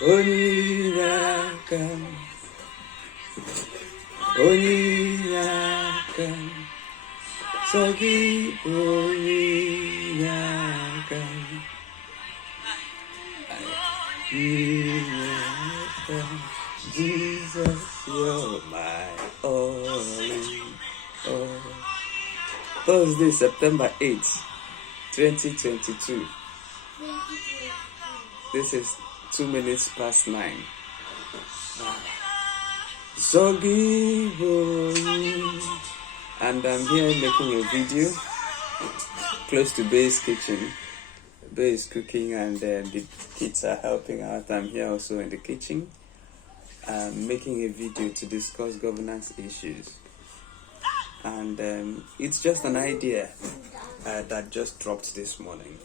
Onyinakam, Onyinakam, Sogi Onyinakam, Onyinakam, Jesus, you're my only. Thursday, September 8th, 2022. This is 2 minutes past 9. And I'm here making a video close to Bay's kitchen. Bay is cooking and the kids are helping out. I'm here also in the kitchen. I'm making a video to discuss governance issues. And it's just an idea that just dropped this morning.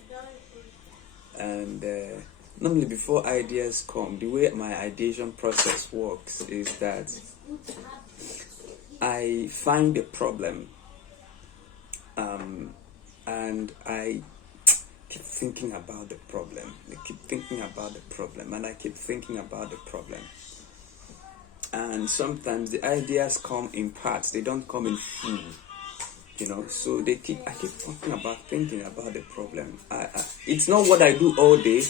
And normally before ideas come, the way my ideation process works is that I find a problem and I keep thinking about the problem. I keep thinking about the problem and I keep thinking about the problem. And sometimes the ideas come in parts, they don't come in full, so I keep thinking about the problem. It's not what I do all day,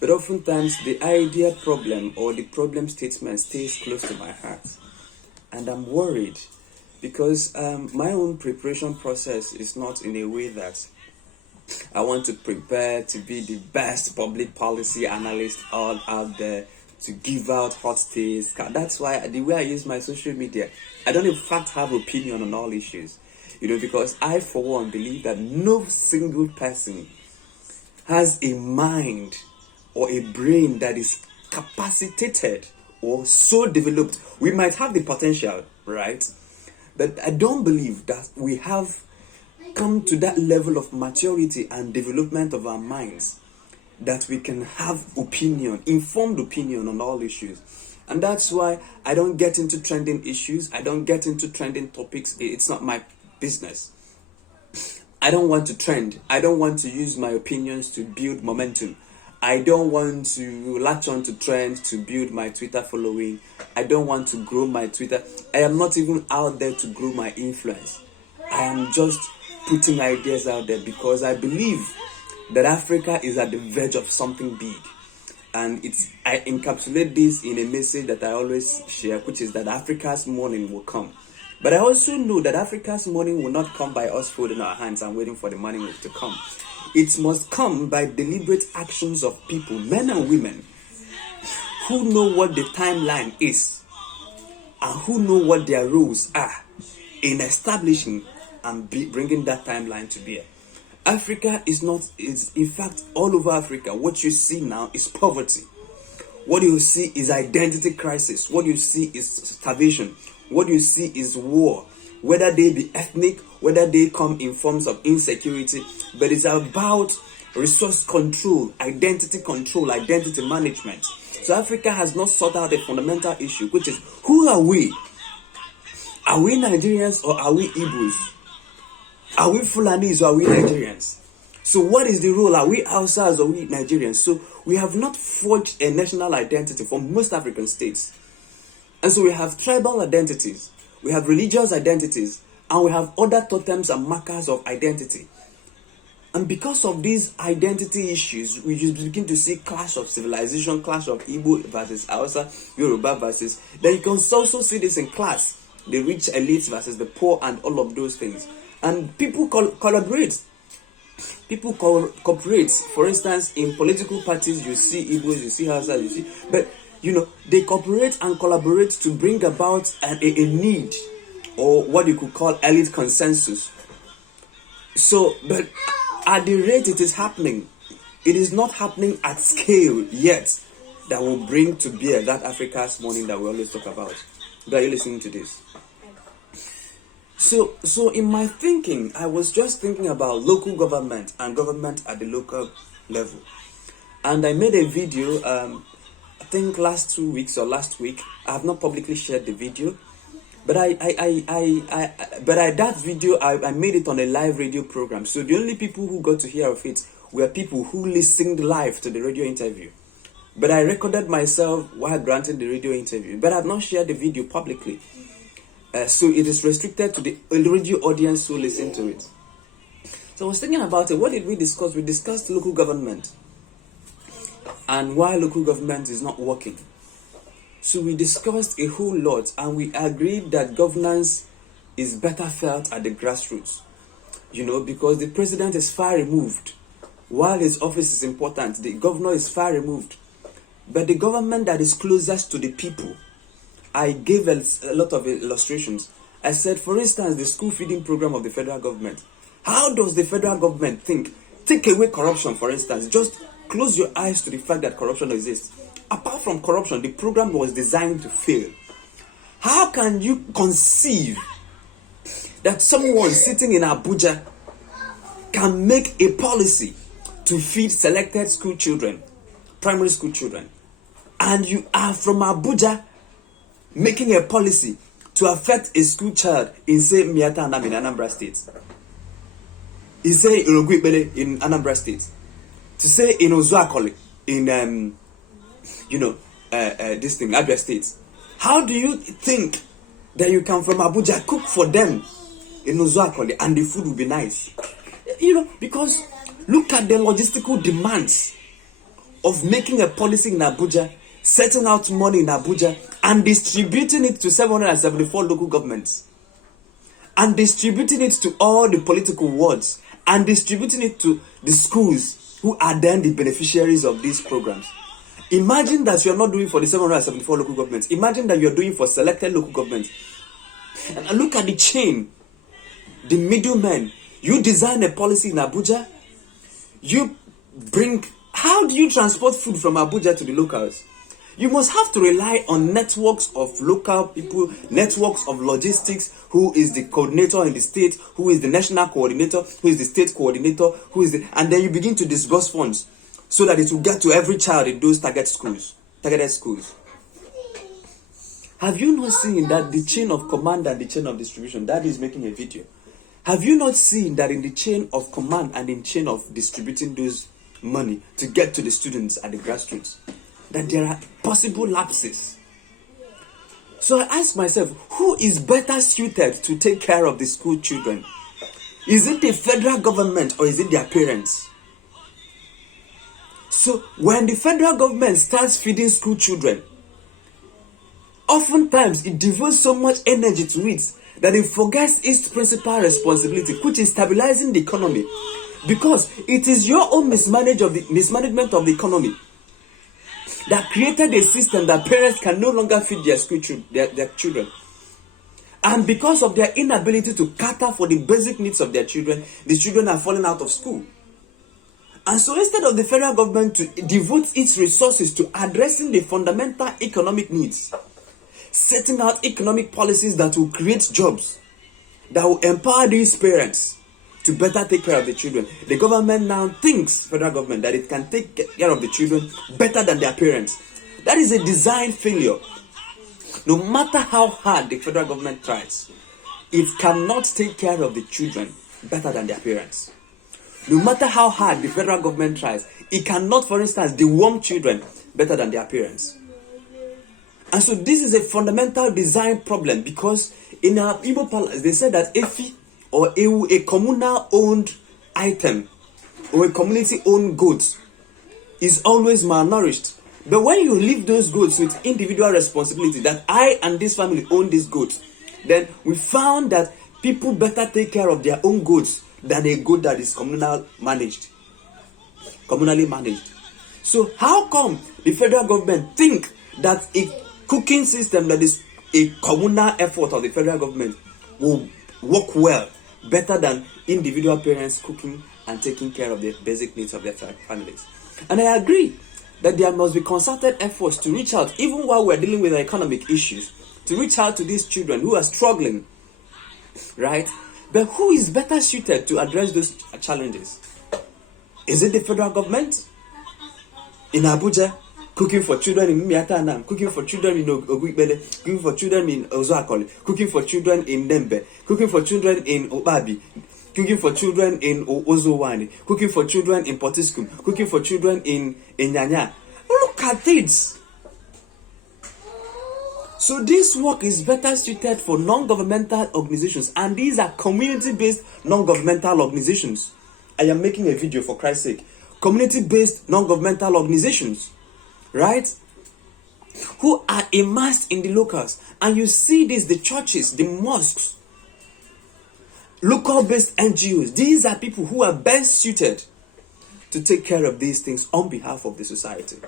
but oftentimes the idea problem or the problem statement stays close to my heart. And I'm worried because my own preparation process is not in a way that I want to prepare to be the best public policy analyst all out there, to give out hot takes. That's why the way I use my social media, I don't in fact have opinion on all issues. Because I for one believe that no single person has a mind or a brain that is capacitated or so developed. We might have the potential, right? But I don't believe that we have come to that level of maturity and development of our minds that we can have informed opinion on all issues. And that's why I don't get into trending issues. I don't get into trending topics. It's not my business. I don't want to trend. I don't want to use my opinions to build momentum. I don't want to latch on to trends to build my Twitter following. I don't want to grow my Twitter. I am not even out there to grow my influence. I am just putting ideas out there because I believe that Africa is at the verge of something big. And I encapsulate this in a message that I always share, which is that Africa's morning will come. But I also know that Africa's morning will not come by us folding our hands and waiting for the morning to come. It must come by deliberate actions of people, men and women, who know what the timeline is and who know what their roles are in establishing and bringing that timeline to bear. Africa is in fact, all over Africa, what you see now is poverty. What you see is identity crisis. What you see is starvation. What you see is war. Whether they be ethnic, whether they come in forms of insecurity, but it's about resource control, identity management. So Africa has not sought out a fundamental issue, which is, who are we? Are we Nigerians or are we Igbos? Are we Fulanis or are we Nigerians? So what is the role? Are we Hausas or are we Nigerians? So we have not forged a national identity for most African states. And so we have tribal identities, we have religious identities, and we have other totems and markers of identity. And because of these identity issues, we just begin to see clash of civilization, clash of Igbo versus Hausa, Yoruba versus. Then you can also see this in class, the rich elites versus the poor and all of those things. And people collaborate. People cooperate. For instance, in political parties, you see Igbos, you see Hausa, you see. But, they cooperate and collaborate to bring about a need, or what you could call elite consensus. So, but at the rate it is happening, it is not happening at scale yet that will bring to bear that Africa's morning that we always talk about. Are you listening to this? So in my thinking, I was just thinking about local government and government at the local level. And I made a video, I think last 2 weeks or last week. I have not publicly shared the video, but that video, I made it on a live radio program. So the only people who got to hear of it were people who listened live to the radio interview. but I recorded myself while granting the radio interview, but I've not shared the video publicly. So it is restricted to the radio audience who listen to it. So I was thinking about it. What did we discuss? We discussed local government and why local government is not working. So we discussed a whole lot, and we agreed that governance is better felt at the grassroots. Because the president is far removed. While his office is important, the governor is far removed. But the government that is closest to the people, I gave a lot of illustrations. I said, for instance, the school feeding program of the federal government. How does the federal government think? Take away corruption, for instance. Just close your eyes to the fact that corruption exists. Apart from corruption, the program was designed to fail. How can you conceive that someone sitting in Abuja can make a policy to feed selected school children, primary school children, and you are from Abuja making a policy to affect a school child in, say, Miatanam in Anambra State, in, say, Uruguay in Anambra State, to say in Ozuakoli in this thing, Abia State? How do you think that you can from Abuja cook for them in Ozuakoli and the food will be nice? Because look at the logistical demands of making a policy in Abuja, setting out money in Abuja, and distributing it to 774 local governments, and distributing it to all the political wards, and distributing it to the schools who are then the beneficiaries of these programs. Imagine that you're not doing for the 774 local governments. Imagine that you're doing for selected local governments. And look at the chain, the middlemen. You design a policy in Abuja. How do you transport food from Abuja to the locals? You must have to rely on networks of local people, networks of logistics, who is the coordinator in the state, who is the national coordinator, who is the state coordinator, and then you begin to disburse funds so that it will get to every child in those targeted schools. Have you not seen that the chain of command and the chain of distribution? That is making a video. Have you not seen that in the chain of command and in chain of distributing those money to get to the students at the grassroots, that there are possible lapses? So I ask myself, who is better suited to take care of the school children? Is it the federal government or is it their parents? So when the federal government starts feeding school children, oftentimes it devotes so much energy to it that it forgets its principal responsibility, which is stabilizing the economy. Because it is your own mismanagement of the economy that created a system that parents can no longer feed their children. And because of their inability to cater for the basic needs of their children, the children are falling out of school. And so instead of the federal government to devote its resources to addressing the fundamental economic needs, setting out economic policies that will create jobs, that will empower these parents to better take care of the children, the government now thinks, federal government, that it can take care of the children better than their parents. That is a design failure. No matter how hard the federal government tries, it cannot take care of the children better than their parents. No matter how hard the federal government tries, it cannot, for instance, deworm children better than their parents. And so this is a fundamental design problem, because in our Igbo palace, they said that Efi or Ewu, a communal owned item or a community owned goat, is always malnourished. But when you leave those goats with individual responsibility, that I and this family own this goat, then we found that people better take care of their own goats than a goat that is communally managed. So how come the federal government think that a cooking system that is a communal effort of the federal government will work well, better than individual parents cooking and taking care of the basic needs of their families? And I agree that there must be concerted efforts to reach out, even while we're dealing with economic issues, to reach out to these children who are struggling, right? But who is better suited to address those challenges? Is it the federal government in Abuja, cooking for children in Miatanam, cooking for children in Oguibele, cooking for children in Ozuakoli, cooking for children in Nembe, cooking for children in Obabi, cooking for children in Ozowani, cooking for children in Potiskum, cooking for children in Nyanya, Look at it. So this work is better suited for non-governmental organizations, and these are community-based non-governmental organizations. I am making a video, for Christ's sake. Community-based non-governmental organizations, right? Who are immersed in the locals. And you see this, the churches, the mosques, local-based NGOs. These are people who are best suited to take care of these things on behalf of the society.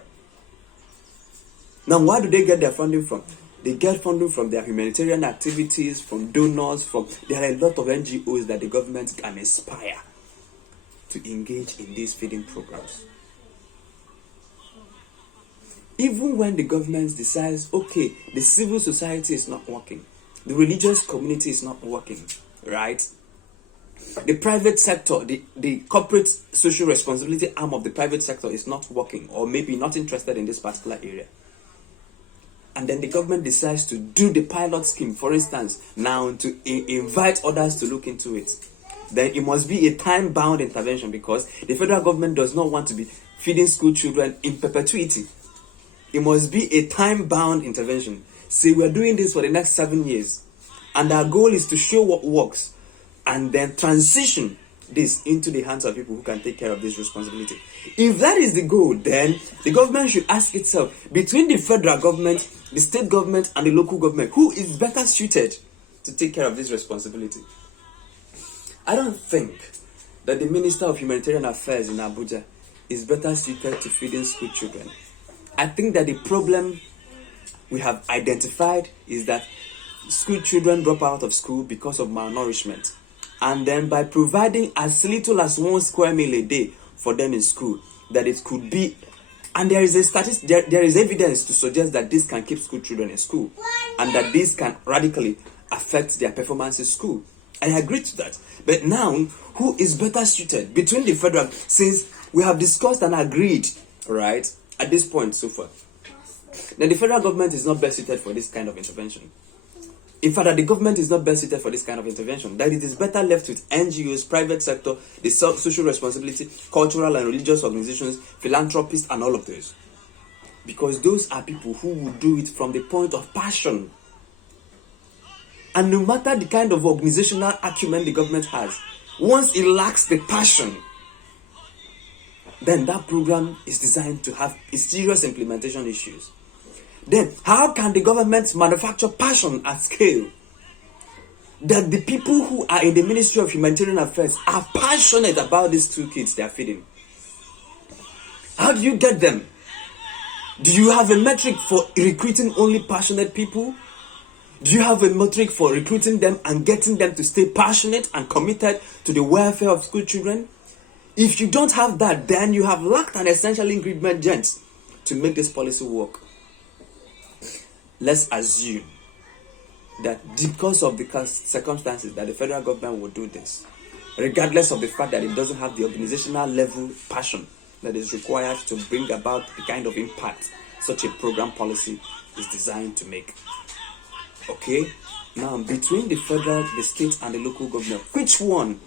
Now, where do they get their funding from? They get funding from their humanitarian activities, from donors, there are a lot of NGOs that the government can aspire to engage in these feeding programs. Even when the government decides, okay, the civil society is not working, the religious community is not working, right? The private sector, the corporate social responsibility arm of the private sector is not working, or maybe not interested in this particular area. And then the government decides to do the pilot scheme, for instance, now to invite others to look into it. Then it must be a time-bound intervention, because the federal government does not want to be feeding school children in perpetuity. It must be a time-bound intervention. Say we're doing this for the next 7 years, and our goal is to show what works, and then transition this into the hands of people who can take care of this responsibility. If that is the goal, then the government should ask itself, between the federal government, the state government, and the local government, who is better suited to take care of this responsibility? I don't think that the Minister of Humanitarian Affairs in Abuja is better suited to feeding school children. I think that the problem we have identified is that school children drop out of school because of malnourishment. And then by providing as little as 1 square meal a day for them in school, that it could be, and there is there is evidence to suggest that this can keep school children in school, and that this can radically affect their performance in school. I agree to that. But now, who is better suited between the federal, since we have discussed and agreed, right, at this point so far, then the federal government is not best suited for this kind of intervention. In fact, that the government is not best suited for this kind of intervention, that it is better left with NGOs, private sector, the social responsibility, cultural and religious organizations, philanthropists, and all of those. Because those are people who will do it from the point of passion. And no matter the kind of organizational acumen the government has, once it lacks the passion, then that program is designed to have serious implementation issues. Then, how can the government manufacture passion at scale? That the people who are in the Ministry of Humanitarian Affairs are passionate about these 2 kids they are feeding. How do you get them? Do you have a metric for recruiting only passionate people? Do you have a metric for recruiting them and getting them to stay passionate and committed to the welfare of school children? If you don't have that, then you have lacked an essential ingredient to make this policy work. Let's assume that because of the circumstances that the federal government will do this, regardless of the fact that it doesn't have the organizational level passion that is required to bring about the kind of impact such a program policy is designed to make. Okay? Now, between the federal, the state, and the local government, which one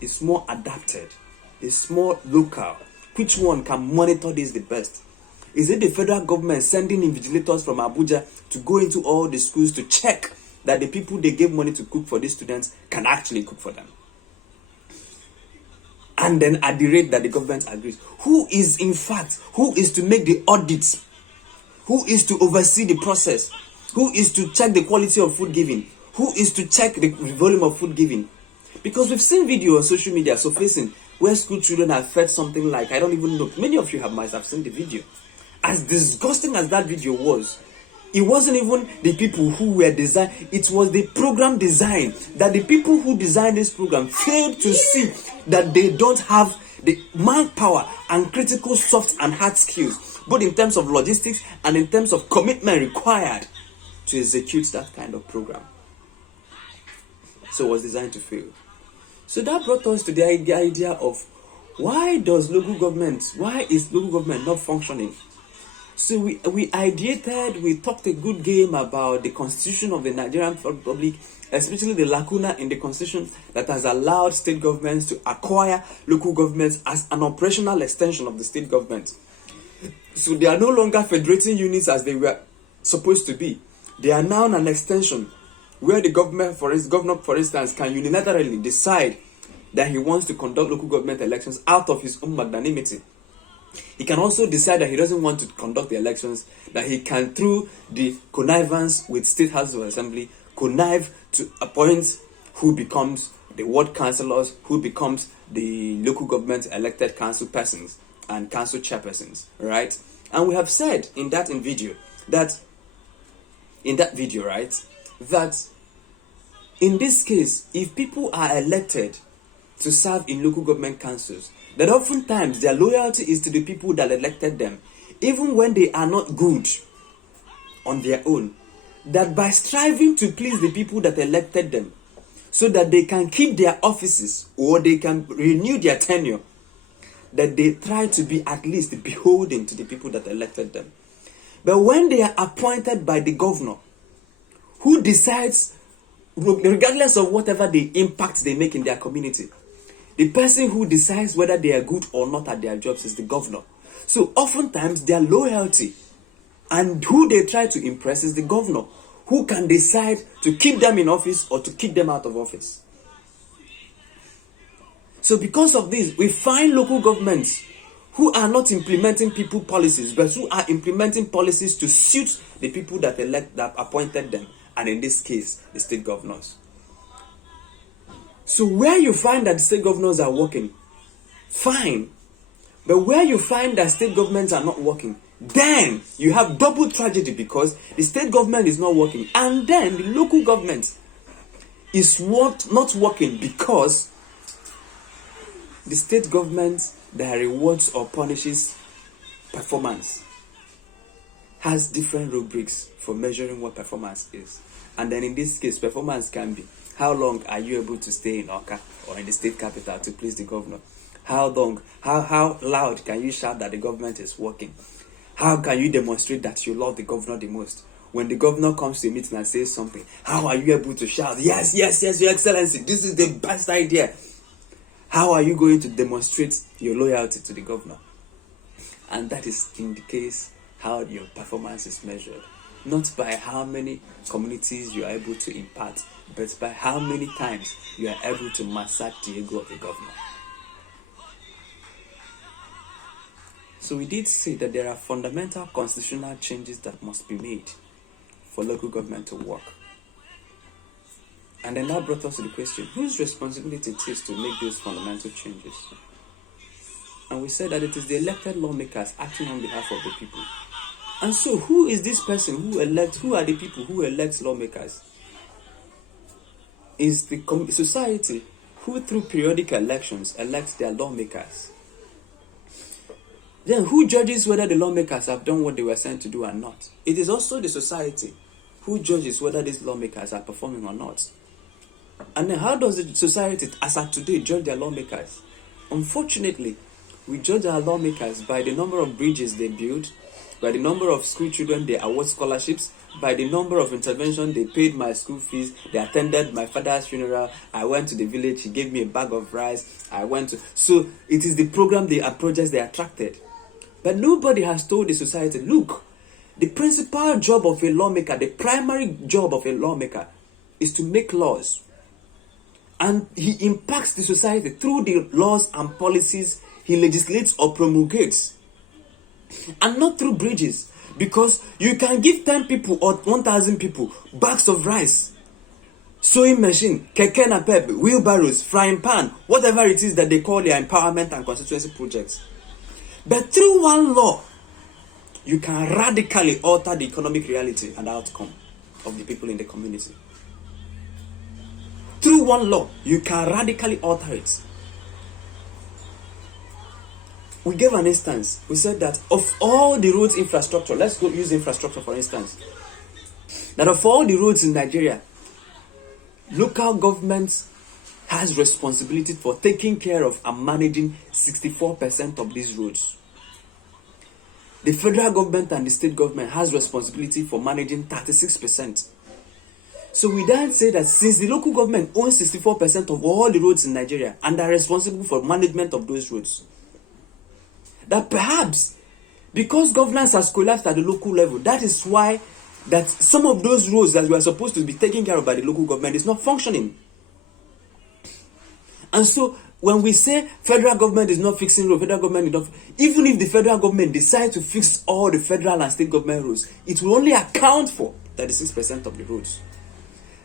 is more adapted, is more local? Which one can monitor this the best? Is it the federal government sending invigilators from Abuja to go into all the schools to check that the people they gave money to cook for these students can actually cook for them? And then at the rate that the government agrees, who is to make the audits? Who is to oversee the process? Who is to check the quality of food giving? Who is to check the volume of food giving? Because we've seen videos on social media surfacing where school children have fed something like, I don't even know, many of you might have seen the video. As disgusting as that video was, it wasn't even the people who were designing, it was the program design, that the people who designed this program failed to see that they don't have the manpower and critical soft and hard skills, both in terms of logistics and in terms of commitment required to execute that kind of program. So it was designed to fail. So that brought us to the idea of why is local government not functioning? So we ideated, we talked a good game about the constitution of the Nigerian Republic, especially the lacuna in the constitution that has allowed state governments to acquire local governments as an operational extension of the state government. So they are no longer federating units as they were supposed to be. They are now an extension where the governor, for instance, can unilaterally decide that he wants to conduct local government elections out of his own magnanimity. He can also decide that he doesn't want to conduct the elections, that he can, through the connivance with State House of Assembly, connive to appoint who becomes the ward councillors, who becomes the local government elected council persons and council chairpersons, right? And we have said in that video, right, that in this case, if people are elected to serve in local government councils, that oftentimes their loyalty is to the people that elected them, even when they are not good on their own. That by striving to please the people that elected them, so that they can keep their offices or they can renew their tenure, that they try to be at least beholden to the people that elected them. But when they are appointed by the governor, who decides, regardless of whatever the impact they make in their community, the person who decides whether they are good or not at their jobs is the governor. So oftentimes their loyalty and who they try to impress is the governor, who can decide to keep them in office or to kick them out of office. So because of this, we find local governments who are not implementing people policies, but who are implementing policies to suit the people that appointed them, and in this case, the state governors. So where you find that the state governors are working, fine. But where you find that state governments are not working, then you have double tragedy, because the state government is not working, and then the local government is not working because the state government that rewards or punishes performance has different rubrics for measuring what performance is. And then in this case, performance can be, how long are you able to stay in Oka or in the state capital to please the governor? How long, how loud can you shout that the government is working? How can you demonstrate that you love the governor the most? When the governor comes to a meeting and says something, how are you able to shout, yes, yes, yes, your excellency, this is the best idea? How are you going to demonstrate your loyalty to the governor? And that is, in the case, how your performance is measured. Not by how many communities you are able to impart, but by how many times you are able to massage the ego of the governor. So we did say that there are fundamental constitutional changes that must be made for local government to work. And then that brought us to the question, whose responsibility it is to make those fundamental changes? And we said that it is the elected lawmakers acting on behalf of the people. And so who is this person who are the people who elect lawmakers? Is the society who through periodic elections elects their lawmakers. Then who judges whether the lawmakers have done what they were sent to do or not? It is also the society who judges whether these lawmakers are performing or not. And then how does the society, as at today, judge their lawmakers? Unfortunately, we judge our lawmakers by the number of bridges they build, by the number of school children they award scholarships, by the number of interventions they paid my school fees, they attended my father's funeral, I went to the village, he gave me a bag of rice, so it is the program, the projects they attracted. But nobody has told the society, look, the principal job of a lawmaker, the primary job of a lawmaker is to make laws. And he impacts the society through the laws and policies he legislates or promulgates. And not through bridges. Because you can give 10 people or 1,000 people bags of rice, sewing machine, keke napep, wheelbarrows, frying pan, whatever it is that they call their empowerment and constituency projects. But through one law, you can radically alter the economic reality and outcome of the people in the community. Through one law, you can radically alter it. We gave an instance. We said that of all the roads infrastructure, let's go use infrastructure for instance, that of all the roads in Nigeria, local government has responsibility for taking care of and managing 64% of these roads. The federal government and the state government has responsibility for managing 36%. So we then say that since the local government owns 64% of all the roads in Nigeria and are responsible for management of those roads, that perhaps Because governance has collapsed at the local level, that is why that some of those roles that were supposed to be taken care of by the local government is not functioning. And so when we say federal government is not fixing roads, federal government is not, even if the federal government decides to fix all the federal and state government roads, it will only account for 36% of the roads.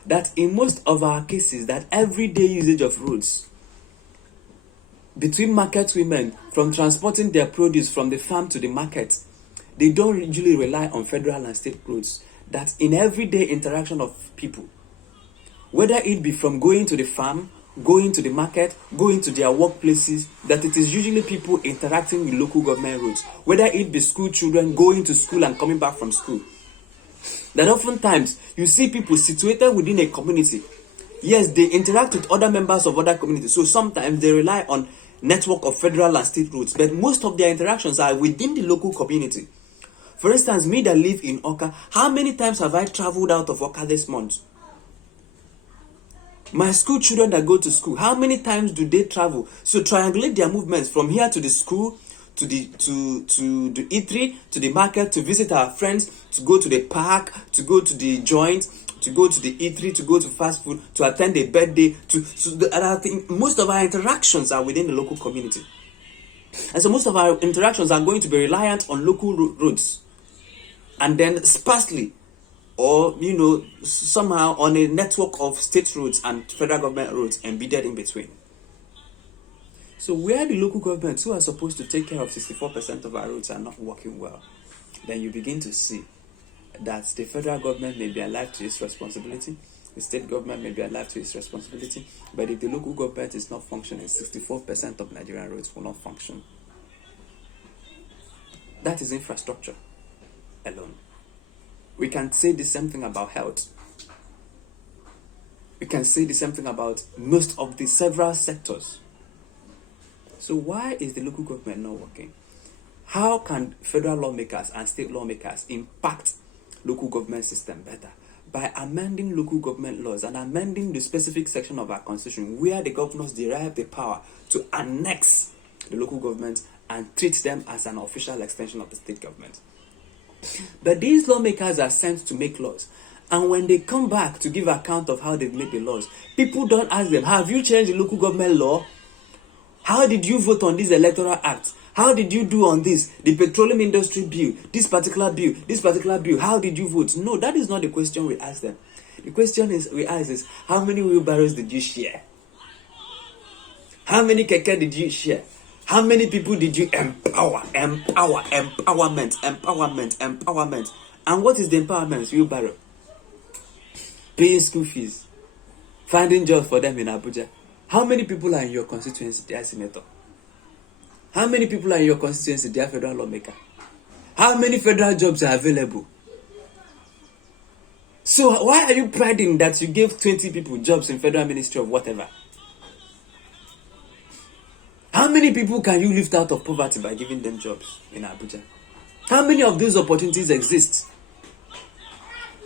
That in most of our cases, that everyday usage of roads between market women, from transporting their produce from the farm to the market, they don't usually rely on federal and state roads. That in everyday interaction of people, whether it be from going to the farm, going to the market, going to their workplaces, that it is usually people interacting with local government roads, whether it be school children going to school and coming back from school. That oftentimes you see people situated within a community. Yes, they interact with other members of other communities, so sometimes they rely on network of federal and state roads, but most of their interactions are within the local community. For instance, me that live in Oka, how many times have I traveled out of Oka this month? My school children that go to school, how many times do they travel? So triangulate their movements from here to the school, to the eatery, to the market, to visit our friends, to go to the park, to go to the joint, to go to the eatery, to go to fast food, to attend a birthday. Most of our interactions are within the local community. And so most of our interactions are going to be reliant on local roads. And then sparsely, or somehow on a network of state roads and federal government roads embedded in between. So where the local governments who are supposed to take care of 64% of our roads are not working well, then you begin to see that the federal government may be alive to its responsibility, the state government may be alive to its responsibility, but if the local government is not functioning, 64% of Nigerian roads will not function. That is infrastructure alone. We can say the same thing about health. We can say the same thing about most of the several sectors. So why is the local government not working? How can federal lawmakers and state lawmakers impact local government system better? By amending local government laws and amending the specific section of our constitution where the governors derive the power to annex the local government and treat them as an official extension of the state government. But these lawmakers are sent to make laws. And when they come back to give account of how they've made the laws, people don't ask them, have you changed the local government law? How did you vote on this electoral act? How did you do on this? The petroleum industry bill, this particular bill, how did you vote? No, that is not the question we ask them. The question we ask is, how many wheelbarrows did you share? How many keke did you share? How many people did you empower? Empowerment. And what is the empowerment? Wheelbarrow. Paying school fees. Finding jobs for them in Abuja. How many people are in your constituency, dear senator? How many people are in your constituency, dear federal lawmaker? How many federal jobs are available? So why are you priding that you gave 20 people jobs in federal ministry of whatever? How many people can you lift out of poverty by giving them jobs in Abuja? How many of those opportunities exist?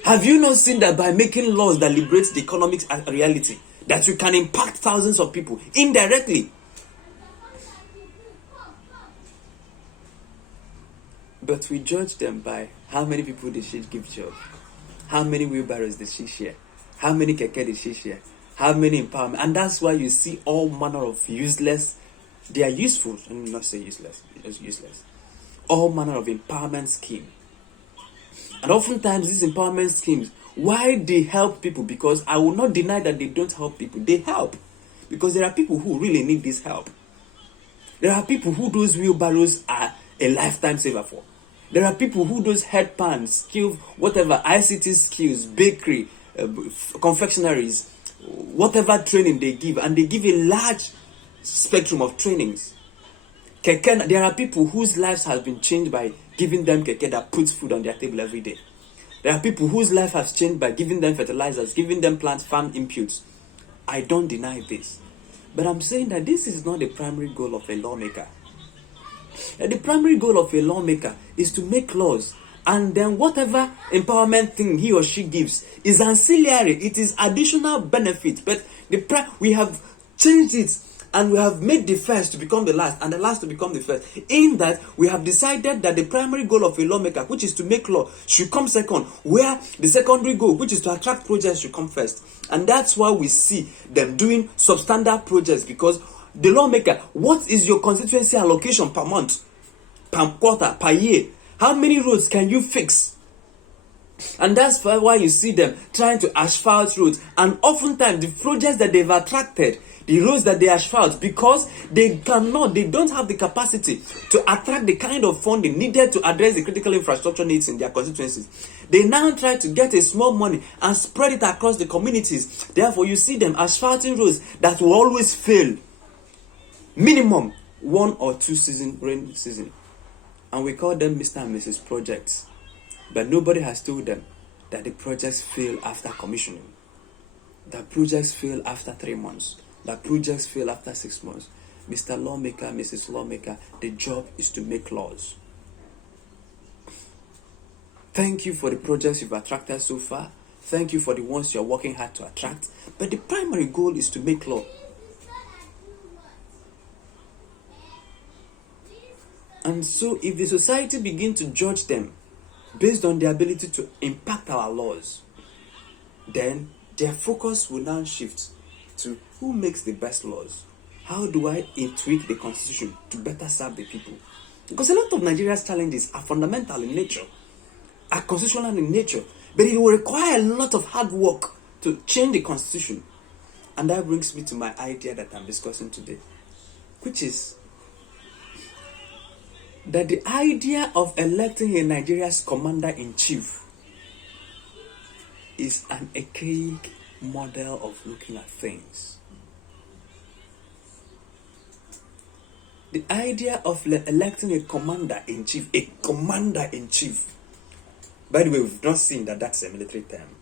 Have you not seen that by making laws that liberate the economic reality, that you can impact thousands of people indirectly? But we judge them by how many people did she give job, how many wheelbarrows did she share, how many keke did she share, how many empowerment. And that's why you see all manner of useless, they are useful, let me not say useless, it's useless, all manner of empowerment scheme. And oftentimes these empowerment schemes, why they help people? Because I will not deny that they don't help people. They help. Because there are people who really need this help. There are people who those wheelbarrows are a lifetime saver for. There are people who those headpans, skills, whatever, ICT skills, bakery, confectionaries, whatever training they give, and they give a large spectrum of trainings. Keke, there are people whose lives have been changed by giving them keke that puts food on their table every day. There are people whose life has changed by giving them fertilizers, giving them plant farm inputs. I don't deny this. But I'm saying that this is not the primary goal of a lawmaker. The primary goal of a lawmaker is to make laws, and then whatever empowerment thing he or she gives is ancillary. It is additional benefit. But we have changed it And we have made the first to become the last and the last to become the first. In that, we have decided that the primary goal of a lawmaker, which is to make law, should come second, where the secondary goal, which is to attract projects, should come first. And that's why we see them doing substandard projects, because the lawmaker, what is your constituency allocation per month, per quarter, per year? How many roads can you fix? And that's why you see them trying to asphalt roads. And oftentimes, the projects that they've attracted, the roads that they asphalt, because they don't have the capacity to attract the kind of funding needed to address the critical infrastructure needs in their constituencies. They now try to get a small money and spread it across the communities. Therefore, you see them asphalting roads that will always fail. Minimum 1 or 2 rain season. And we call them Mr. and Mrs. Projects. But nobody has told them that the projects fail after commissioning. That projects fail after 3 months. That projects fail after 6 months. Mr. Lawmaker, Mrs. Lawmaker, the job is to make laws. Thank you for the projects you've attracted so far. Thank you for the ones you're working hard to attract. But the primary goal is to make law. And so if the society begins to judge them based on their ability to impact our laws, then their focus will now shift to who makes the best laws. How do I tweak the constitution to better serve the people? Because a lot of Nigeria's challenges are fundamental in nature, are constitutional in nature, but it will require a lot of hard work to change the constitution. And that brings me to my idea that I'm discussing today, which is that the idea of electing a Nigeria's commander-in-chief is an archaic model of looking at things. The idea of electing a commander-in-chief, by the way, we've not seen that that's a military term,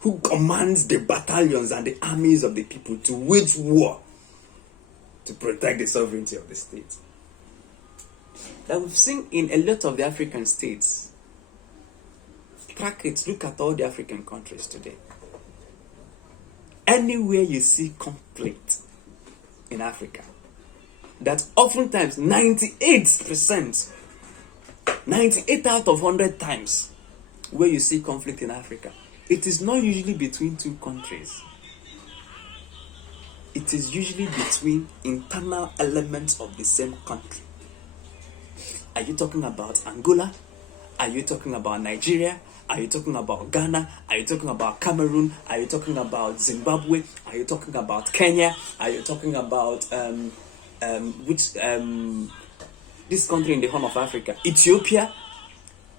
who commands the battalions and the armies of the people to wage war to protect the sovereignty of the state. That we've seen in a lot of the African states. Track it, look at all the African countries today. Anywhere you see conflict in Africa, that oftentimes 98% 98 out of 100 times where you see conflict in Africa, it is not usually between two countries. It is usually between internal elements of the same country. Are you talking about Angola? Are you talking about Nigeria? Are you talking about Ghana? Are you talking about Cameroon? Are you talking about Zimbabwe? Are you talking about Kenya? Are you talking about this country in the Horn of Africa? Ethiopia?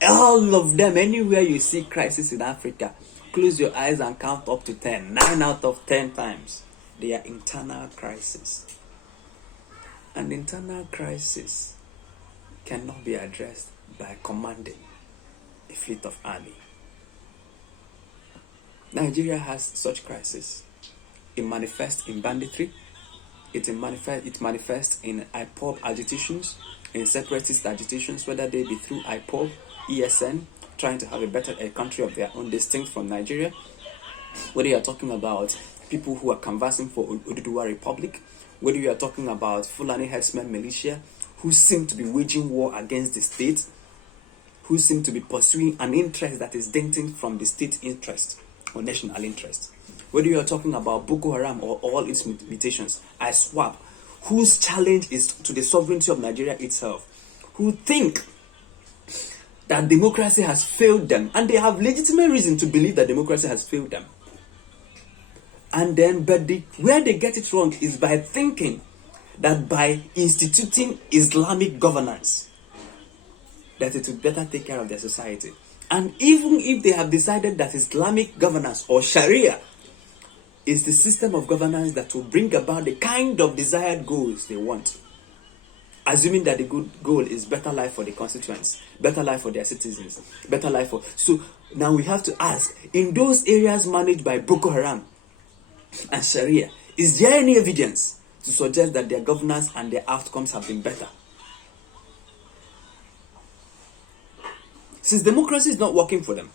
All of them, anywhere you see crisis in Africa, close your eyes and count up to 10. 9 out of 10 times, they are internal crisis. An internal crisis cannot be addressed by commanding a fleet of army. Nigeria has such crisis. It manifests in banditry. It manifests in IPOB agitations, in separatist agitations, whether they be through IPOB, ESN, trying to have a country of their own distinct from Nigeria. Whether you are talking about people who are canvassing for Oduduwa Republic, whether you are talking about Fulani herdsmen militia, who seem to be waging war against the state, who seem to be pursuing an interest that is distinct from the state interest or national interest. Whether you are talking about Boko Haram or all its mutations, ISWAP, whose challenge is to the sovereignty of Nigeria itself, who think that democracy has failed them, and they have legitimate reason to believe that democracy has failed them. And then, where they get it wrong is by thinking that by instituting Islamic governance, that it will better take care of their society. And even if they have decided that Islamic governance or Sharia is the system of governance that will bring about the kind of desired goals they want, assuming that the good goal is better life for the constituents, better life for their citizens, better life for... So now we have to ask, in those areas managed by Boko Haram and Sharia, is there any evidence to suggest that their governance and their outcomes have been better? Since democracy is not working for them,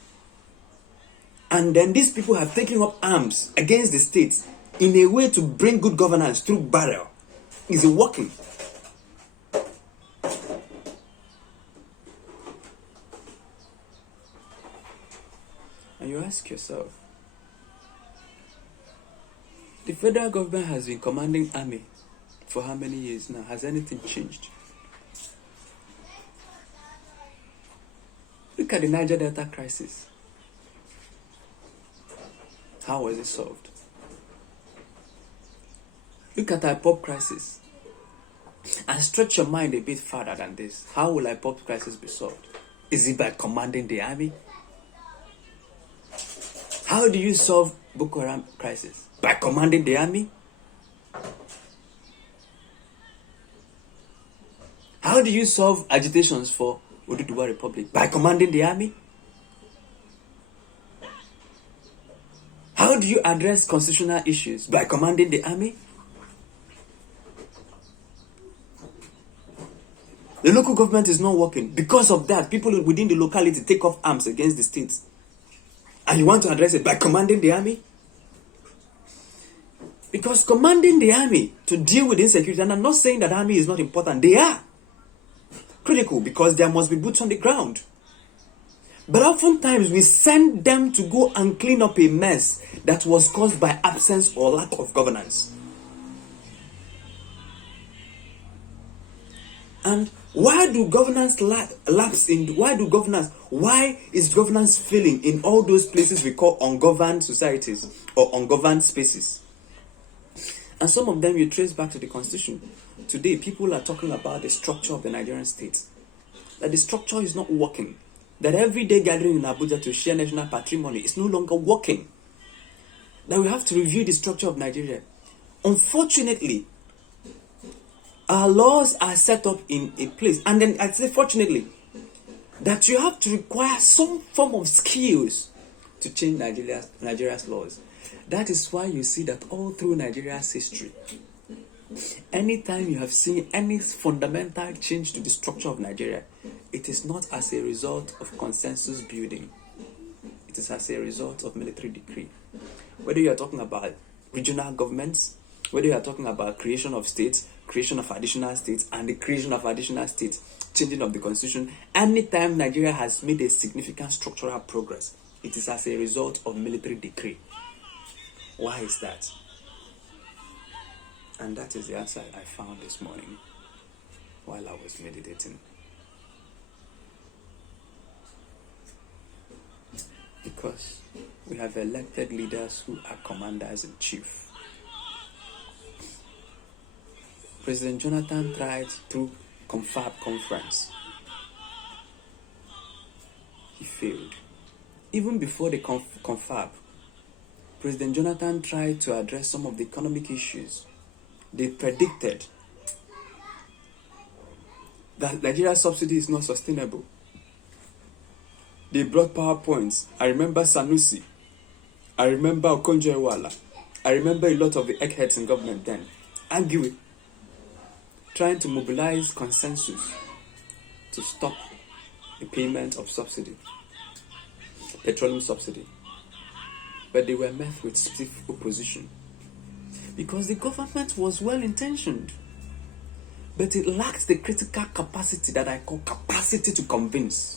and then these people have taken up arms against the state in a way to bring good governance through barrel, Is it working? And you ask yourself, the federal government has been commanding army for how many years now? Has anything changed? Look at the Niger Delta crisis. How was it solved? Look at IPOP crisis. And stretch your mind a bit further than this. How will IPOP crisis be solved? Is it by commanding the army? How do you solve Boko Haram crisis? By commanding the army? How do you solve agitations for Oduduwa Republic? By commanding the army? How do you address constitutional issues? By commanding the army? The local government is not working. Because of that, people within the locality take off arms against the states. And you want to address it by commanding the army? Because commanding the army to deal with insecurity, and I'm not saying that army is not important, they are critical because there must be boots on the ground. But oftentimes we send them to go and clean up a mess that was caused by absence or lack of governance. And why do governance lapse in? Why is governance failing in all those places we call ungoverned societies or ungoverned spaces? And some of them you trace back to the constitution. Today, people are talking about the structure of the Nigerian state. That the structure is not working. That everyday gathering in Abuja to share national patrimony is no longer working. That we have to review the structure of Nigeria. Unfortunately, our laws are set up in a place, and then I say fortunately, that you have to require some form of skills to change Nigeria's laws. That is why you see that all through Nigeria's history, anytime you have seen any fundamental change to the structure of Nigeria, it is not as a result of consensus building. It is as a result of military decree. Whether you are talking about regional governments, whether you are talking about creation of states, creation of additional states, and the creation of additional states, changing of the constitution, anytime Nigeria has made a significant structural progress, it is as a result of military decree. Why is that? And that is the answer I found this morning while I was meditating. Because we have elected leaders who are commanders in chief. President Jonathan tried through Confab conference. He failed. Even before the Confab, President Jonathan tried to address some of the economic issues. They predicted that Nigeria's subsidy is not sustainable. They brought PowerPoints. I remember Sanusi. I remember Okonjo-Iweala. I remember a lot of the eggheads in government then, arguing, trying to mobilize consensus to stop the payment of subsidy, petroleum subsidy. But they were met with stiff opposition because the government was well-intentioned, but it lacked the critical capacity that I call capacity to convince.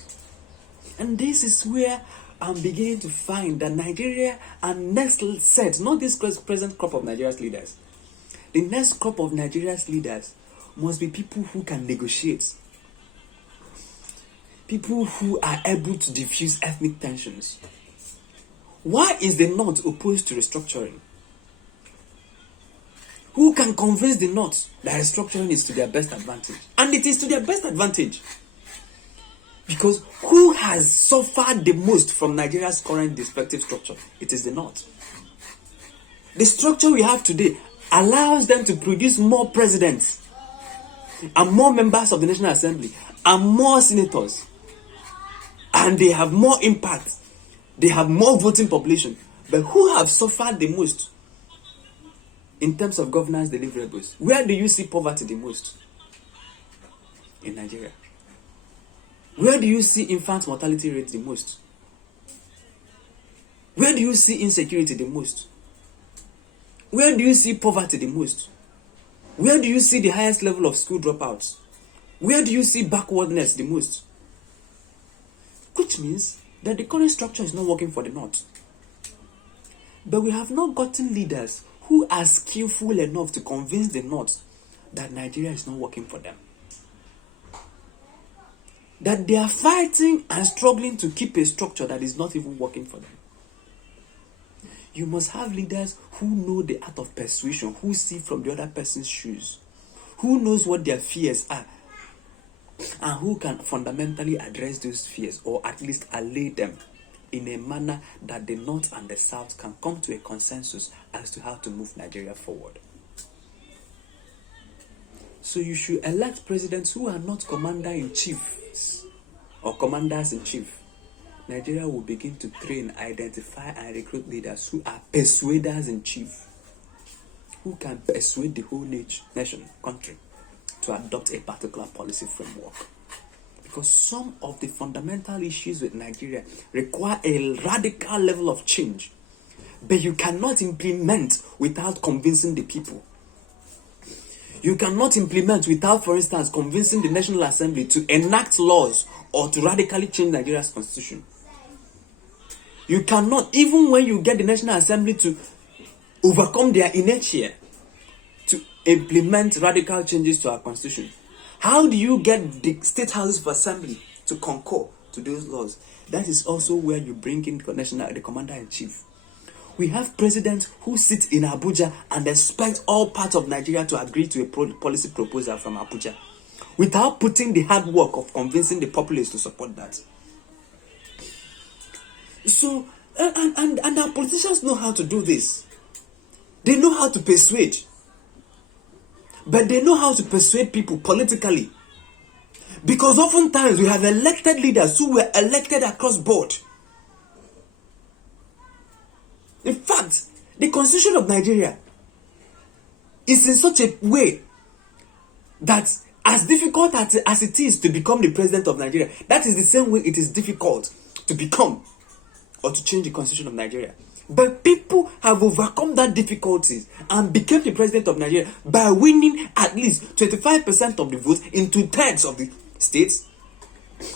And this is where I'm beginning to find that Nigeria and next set, not this present crop of Nigeria's leaders, the next crop of Nigeria's leaders must be people who can negotiate, people who are able to diffuse ethnic tensions. Why is the North opposed to restructuring? Who can convince the North that restructuring is to their best advantage? And it is to their best advantage. Because who has suffered the most from Nigeria's current destructive structure? It is the North. The structure we have today allows them to produce more presidents and more members of the National Assembly and more senators. And they have more impact. They have more voting population. But who have suffered the most in terms of governance deliverables? Where do you see poverty the most? In Nigeria. Where do you see infant mortality rate the most? Where do you see insecurity the most? Where do you see poverty the most? Where do you see the highest level of school dropouts? Where do you see backwardness the most? Which means that the current structure is not working for the North. But we have not gotten leaders who are skillful enough to convince the North that Nigeria is not working for them. That they are fighting and struggling to keep a structure that is not even working for them. You must have leaders who know the art of persuasion, who see from the other person's shoes, who knows what their fears are, and who can fundamentally address those fears, or at least allay them in a manner that the North and the South can come to a consensus as to how to move Nigeria forward. So you should elect presidents who are not commander-in-chiefs or commanders-in-chief. Nigeria will begin to train, identify, and recruit leaders who are persuaders-in-chief, who can persuade the whole nation, country, to adopt a particular policy framework. Because some of the fundamental issues with Nigeria require a radical level of change, but you cannot implement without convincing the people. You cannot implement without, for instance, convincing the National Assembly to enact laws or to radically change Nigeria's constitution. You cannot, even when you get the National Assembly to overcome their inertia to implement radical changes to our constitution. How do you get the state houses of assembly to concur to those laws? That is also where you bring in the commander-in-chief. We have presidents who sit in Abuja and expect all parts of Nigeria to agree to a policy proposal from Abuja without putting the hard work of convincing the populace to support that. So, and our politicians know how to do this. They know how to persuade. But they know how to persuade people politically. Because oftentimes we have elected leaders who were elected across board. In fact, the constitution of Nigeria is in such a way that as difficult as it is to become the president of Nigeria, that is the same way it is difficult to become or to change the constitution of Nigeria. But people have overcome that difficulties and became the president of Nigeria by winning at least 25% of the votes in 2/3 of the states.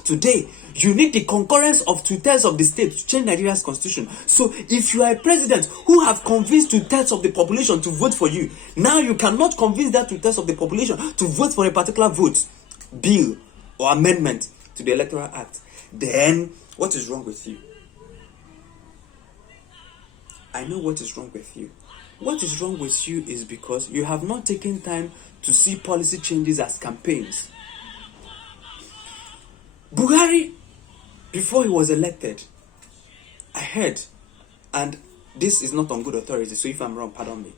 Today, you need the concurrence of 2/3 of the states to change Nigeria's constitution. So, if you are a president who have convinced 2/3 of the population to vote for you, now you cannot convince that 2/3 of the population to vote for a particular bill, or amendment to the Electoral Act. Then, what is wrong with you? I know what is wrong with you. What is wrong with you is because you have not taken time to see policy changes as campaigns. Buhari, before he was elected, I heard, and this is not on good authority, so if I'm wrong, pardon me.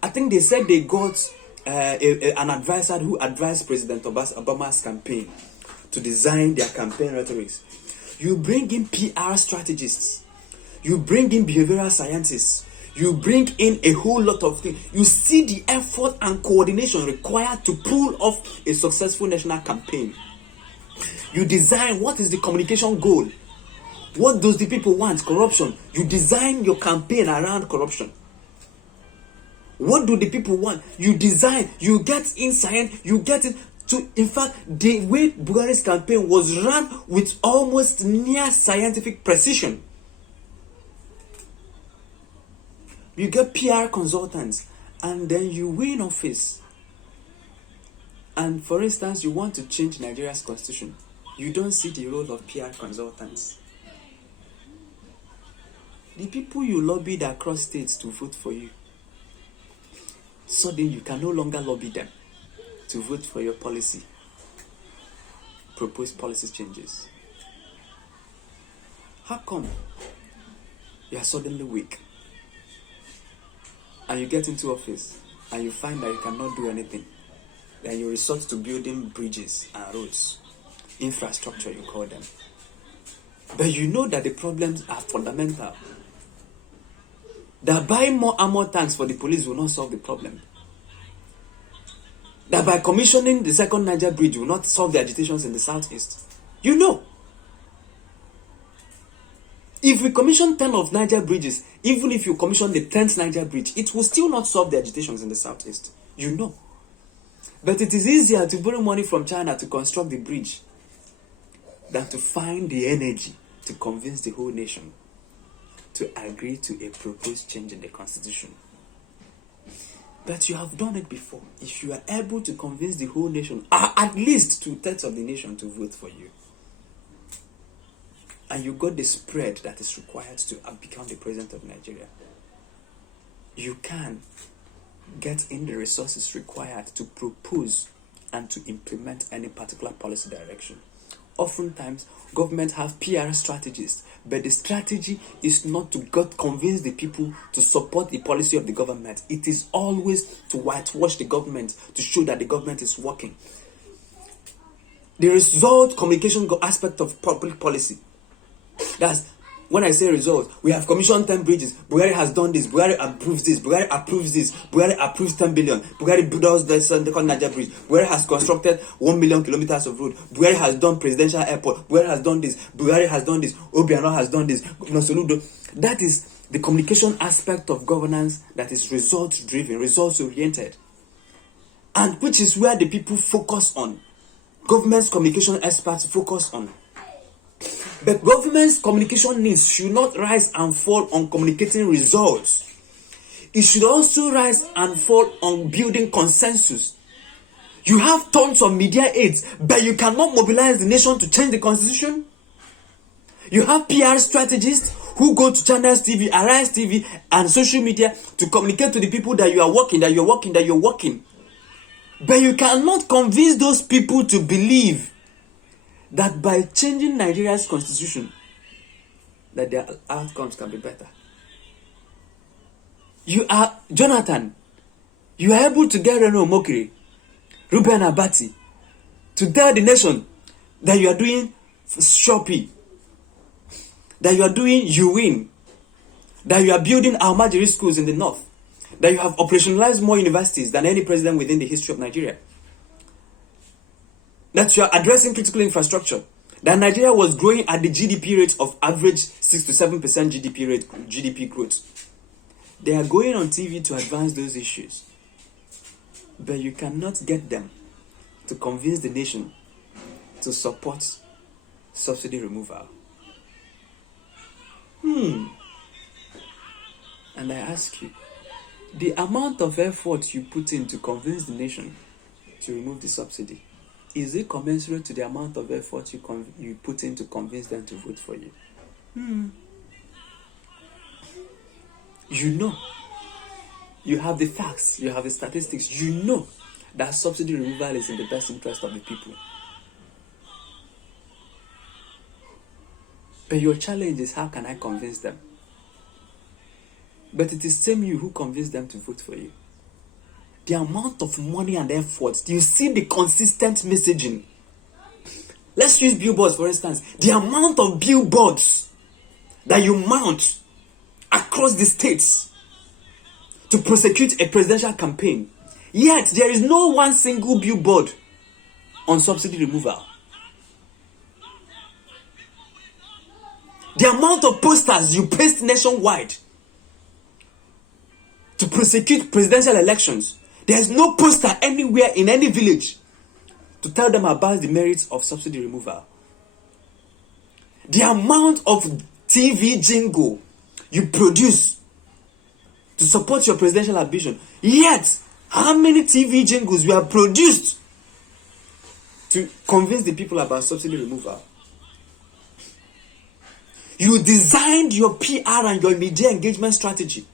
I think they said they got an advisor who advised President Obama's campaign to design their campaign rhetorics. You bring in PR strategists. You bring in behavioral scientists. You bring in a whole lot of things. You see the effort and coordination required to pull off a successful national campaign. You design what is the communication goal. What does the people want? Corruption. You design your campaign around corruption. What do the people want? You design. You get in science. You get it to. In fact, the way Buhari's campaign was run with almost near scientific precision. You get PR consultants, and then you win office. And for instance, you want to change Nigeria's constitution. You don't see the role of PR consultants. The people you lobbied across states to vote for you, suddenly you can no longer lobby them to vote for your policy, proposed policy changes. How come you are suddenly weak? And you get into office and you find that you cannot do anything. Then you resort to building bridges and roads, infrastructure you call them. But you know that the problems are fundamental. That buying more armor tanks for the police will not solve the problem. That by commissioning the second Niger bridge will not solve the agitations in the southeast. You know. If we commission 10 of Niger bridges, even if you commission the 10th Niger bridge, it will still not solve the agitations in the southeast. You know. But it is easier to borrow money from China to construct the bridge than to find the energy to convince the whole nation to agree to a proposed change in the constitution. But you have done it before. If you are able to convince the whole nation, at least 2/3 of the nation, to vote for you, and you got the spread that is required to become the president of Nigeria, you can get in the resources required to propose and to implement any particular policy direction. Oftentimes, governments have PR strategies, but the strategy is not to convince the people to support the policy of the government. It is always to whitewash the government, to show that the government is working. The result communication aspect of public policy. That's when I say results. We have commissioned 10 bridges. Buhari has done this. Buhari approves this. Buhari approves this. Buhari approves 10 billion. Buhari builds the second Niger bridge. Buhari has constructed 1 million kilometers of road. Buhari has done presidential airport. Buhari has done this. Buhari has done this. Obiano has done this. That is the communication aspect of governance that is result driven, results oriented, and which is where the people focus on. Government's communication experts focus on. But government's communication needs should not rise and fall on communicating results. It should also rise and fall on building consensus. You have tons of media aids, but you cannot mobilize the nation to change the constitution. You have PR strategists who go to channels TV, Arise TV, and social media to communicate to the people that you are working, that you're working, that you're working. But you cannot convince those people to believe that by changing Nigeria's constitution, that their outcomes can be better. You are, Jonathan, you are able to get Reno Mokiri, Ruben Abati, to tell the nation that you are doing Shopee, that you are doing UWIN, that you are building Almajiri schools in the north, that you have operationalized more universities than any president within the history of Nigeria, that you are addressing critical infrastructure, that Nigeria was growing at the GDP rate of average 6 to 7% GDP growth. They are going on TV to advance those issues, but you cannot get them to convince the nation to support subsidy removal. And I ask you, the amount of effort you put in to convince the nation to remove the subsidy, is it commensurate to the amount of effort you put in to convince them to vote for you? You know, you have the facts, you have the statistics, you know that subsidy removal is in the best interest of the people. But your challenge is, how can I convince them? But it is same you who convinced them to vote for you. The amount of money and effort, do you see the consistent messaging? Let's use billboards for instance. The amount of billboards that you mount across the states to prosecute a presidential campaign, yet there is no one single billboard on subsidy removal. The amount of posters you paste nationwide to prosecute presidential elections, there is no poster anywhere in any village to tell them about the merits of subsidy removal. The amount of TV jingle you produce to support your presidential ambition, yet how many TV jingles were produced to convince the people about subsidy removal? You designed your PR and your media engagement strategy.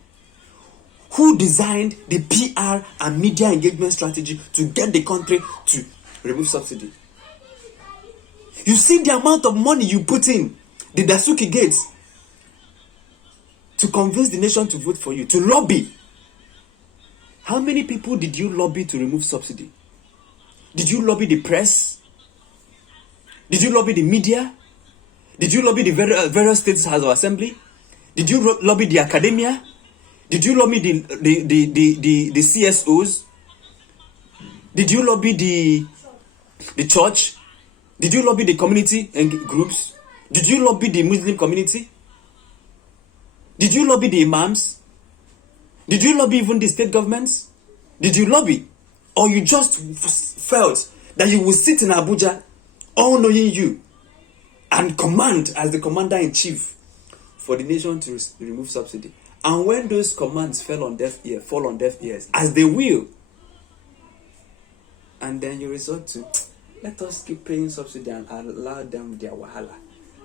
Who designed the PR and media engagement strategy to get the country to remove subsidy? You see the amount of money you put in the Dasuki gates to convince the nation to vote for you, to lobby. How many people did you lobby to remove subsidy? Did you lobby the press? Did you lobby the media? Did you lobby the various states House of Assembly? Did you lobby the academia? Did you lobby the CSOs? Did you lobby the church? Did you lobby the community and groups? Did you lobby the Muslim community? Did you lobby the imams? Did you lobby even the state governments? Did you lobby? Or you just felt that you would sit in Abuja, all knowing you, and command as the commander-in-chief for the nation to remove subsidy? And when those commands fall on deaf ears, as they will, and then you resort to, let us keep paying subsidy and allow them their wahala.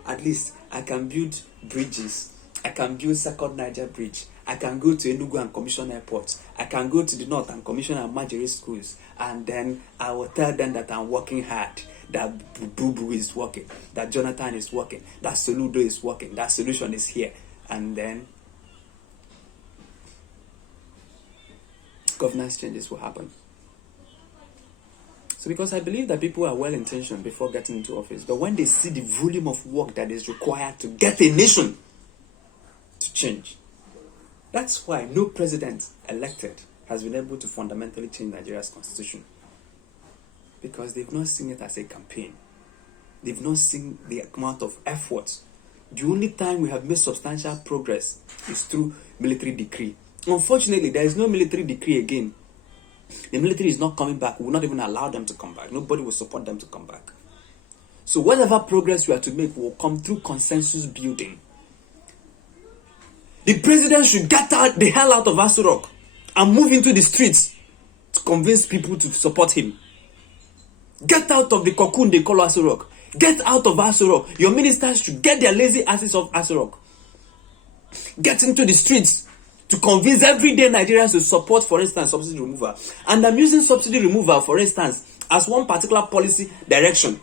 At least I can build bridges. I can build Second Niger Bridge. I can go to Enugu and commission airports. I can go to the north and commission emergency schools. And then I will tell them that I'm working hard, that Boo is working, that Jonathan is working, that Soludo is working, that solution is here. And then governance changes will happen. So because I believe that people are well-intentioned before getting into office, but when they see the volume of work that is required to get a nation to change, that's why no president elected has been able to fundamentally change Nigeria's constitution. Because they've not seen it as a campaign. They've not seen the amount of effort. The only time we have made substantial progress is through military decree. Unfortunately, there is no military decree again. The military is not coming back. We will not even allow them to come back. Nobody will support them to come back. So whatever progress we are to make will come through consensus building. The president should get the hell out of Aso Rock and move into the streets to convince people to support him. Get out of the cocoon they call Aso Rock. Get out of Aso Rock. Your ministers should get their lazy asses off Aso Rock. Get into the streets to convince everyday Nigerians to support, for instance, subsidy removal. And I'm using subsidy removal, for instance, as one particular policy direction.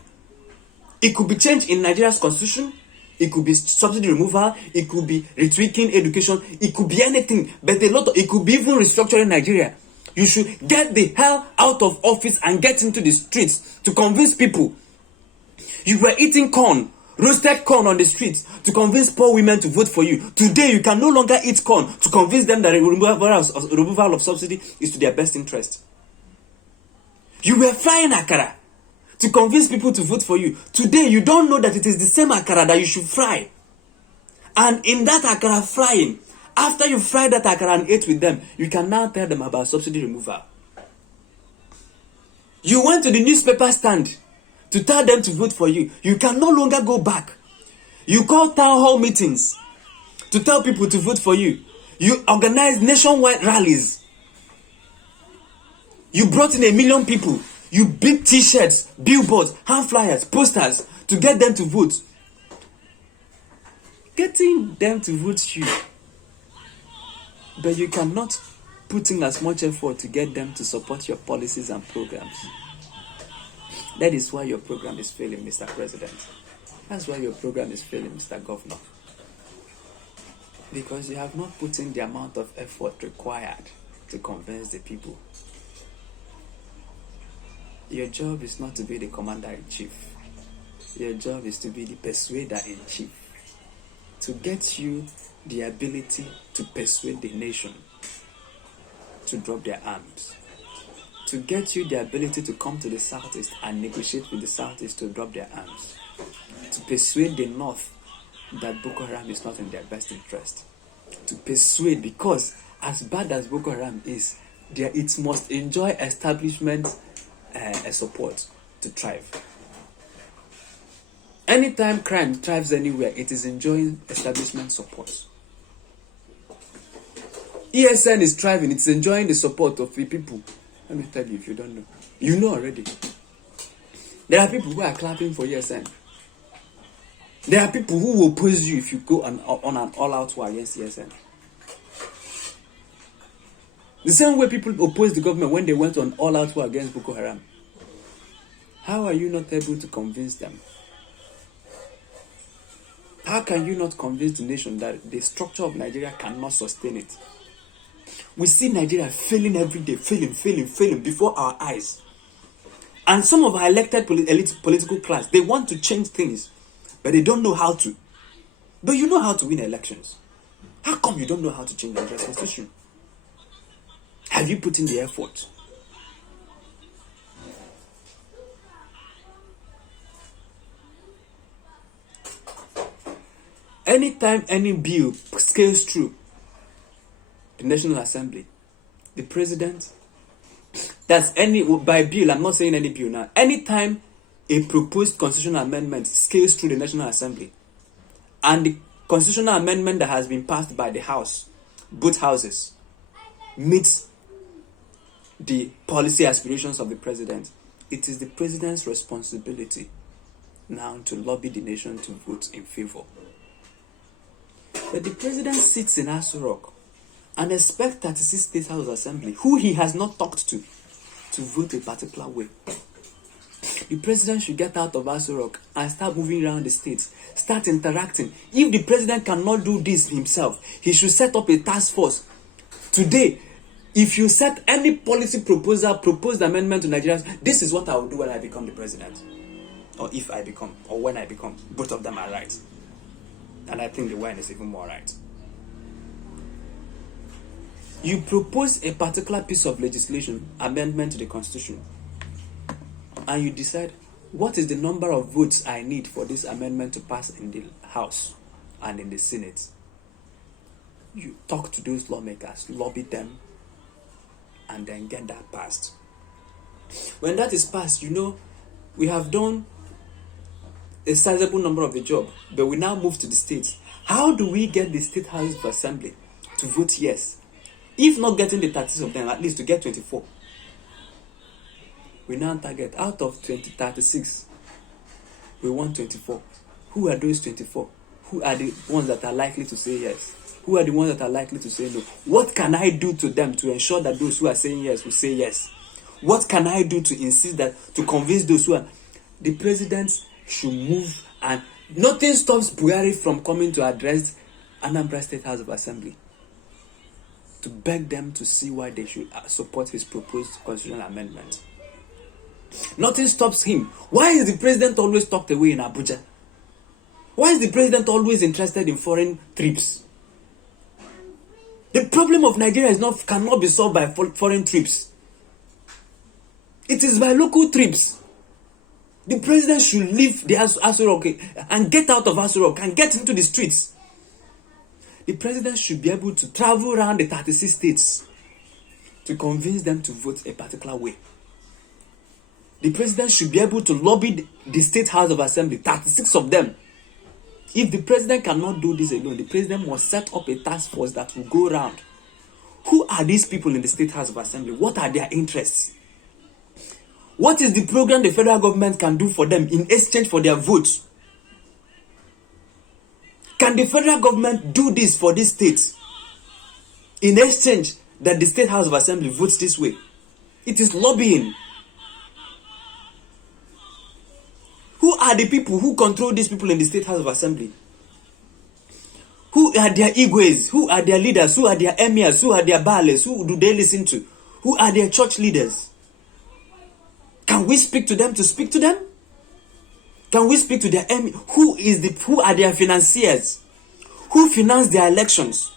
It could be changed in Nigeria's constitution. It could be subsidy removal. It could be retweaking education. It could be anything. But it could be even restructuring Nigeria. You should get the hell out of office and get into the streets to convince people. You were eating corn, roasted corn on the streets to convince poor women to vote for you. Today, you can no longer eat corn to convince them that removal of subsidy is to their best interest. You were frying akara to convince people to vote for you. Today, you don't know that it is the same akara that you should fry. And in that akara frying, after you fry that akara and ate with them, you can now tell them about subsidy removal. You went to the newspaper stand to tell them to vote for you. You can no longer go back. You call town hall meetings to tell people to vote for you. You organize nationwide rallies. You brought in 1 million people. You beat t-shirts, billboards, hand flyers, posters to get them to vote. Getting them to vote you. But you cannot put in as much effort to get them to support your policies and programs. That is why your program is failing, Mr. President. That's why your program is failing, Mr. Governor. Because you have not put in the amount of effort required to convince the people. Your job is not to be the commander-in-chief. Your job is to be the persuader-in-chief. To get you the ability to persuade the nation to drop their arms. To get you the ability to come to the Southeast and negotiate with the Southeast to drop their arms. To persuade the North that Boko Haram is not in their best interest. To persuade, because as bad as Boko Haram is, it must enjoy establishment support to thrive. Anytime crime thrives anywhere, it is enjoying establishment support. ESN is thriving, it's enjoying the support of the people. Let me tell you if you don't know. You know already. There are people who are clapping for ESN. There are people who will oppose you if you go on an all-out war against ESN. The same way people opposed the government when they went on all-out war against Boko Haram. How are you not able to convince them? How can you not convince the nation that the structure of Nigeria cannot sustain it? We see Nigeria failing every day, failing before our eyes. And some of our elected elite political class, they want to change things, but they don't know how to. But you know how to win elections. How come you don't know how to change Nigeria's constitution? Have you put in the effort? anytime any bill scales through the National Assembly, the president, that's any, by bill, I'm not saying any bill now, anytime a proposed constitutional amendment scales through the National Assembly, and the constitutional amendment that has been passed by the House, both houses, meets the policy aspirations of the president, it is the president's responsibility now to lobby the nation to vote in favor. But the president sits in Aso Rock and expects 36 State House Assembly, who he has not talked to vote a particular way. The president should get out of Aso Rock and start moving around the states, start interacting. If the president cannot do this himself, he should set up a task force. Today, if you set any policy proposal, proposed amendment to Nigerians, this is what I will do when I become the president. Or if I become, or when I become. Both of them are right. And I think the when is even more right. You propose a particular piece of legislation, amendment to the Constitution, and you decide, what is the number of votes I need for this amendment to pass in the House and in the Senate? You talk to those lawmakers, lobby them, and then get that passed. When that is passed, we have done a sizable number of the job, but we now move to the states. How do we get the State House of Assembly to vote yes? If not getting the 36 of them, at least to get 24. We now target, out of 36, we want 24. Who are those 24? Who are the ones that are likely to say yes? Who are the ones that are likely to say no? What can I do to them to ensure that those who are saying yes will say yes? What can I do to insist that, to convince those who are... The president should move, and nothing stops Buhari from coming to address Anambra State House of Assembly to beg them to see why they should support his proposed constitutional amendment. Nothing stops him. Why is the president always tucked away in Abuja? Why is the president always interested in foreign trips? The problem of Nigeria cannot be solved by foreign trips. It is by local trips. The president should leave the Aso Rock and get out of Aso Rock and get into the streets. The president should be able to travel around the 36 states to convince them to vote a particular way. The president should be able to lobby the State House of Assembly, 36 of them. If the president cannot do this alone, the president must set up a task force that will go around. Who are these people in the State House of Assembly? What are their interests? What is the program the federal government can do for them in exchange for their votes? Can the federal government do this for these states in exchange that the State House of Assembly votes this way? It is lobbying. Who are the people who control these people in the State House of Assembly? Who are their igwes? Who are their leaders? Who are their emirs? Who are their baales? Who do they listen to? Who are their church leaders? Can we speak to them to speak to them? Can we speak to their emir? Who are their financiers? Who finance their elections?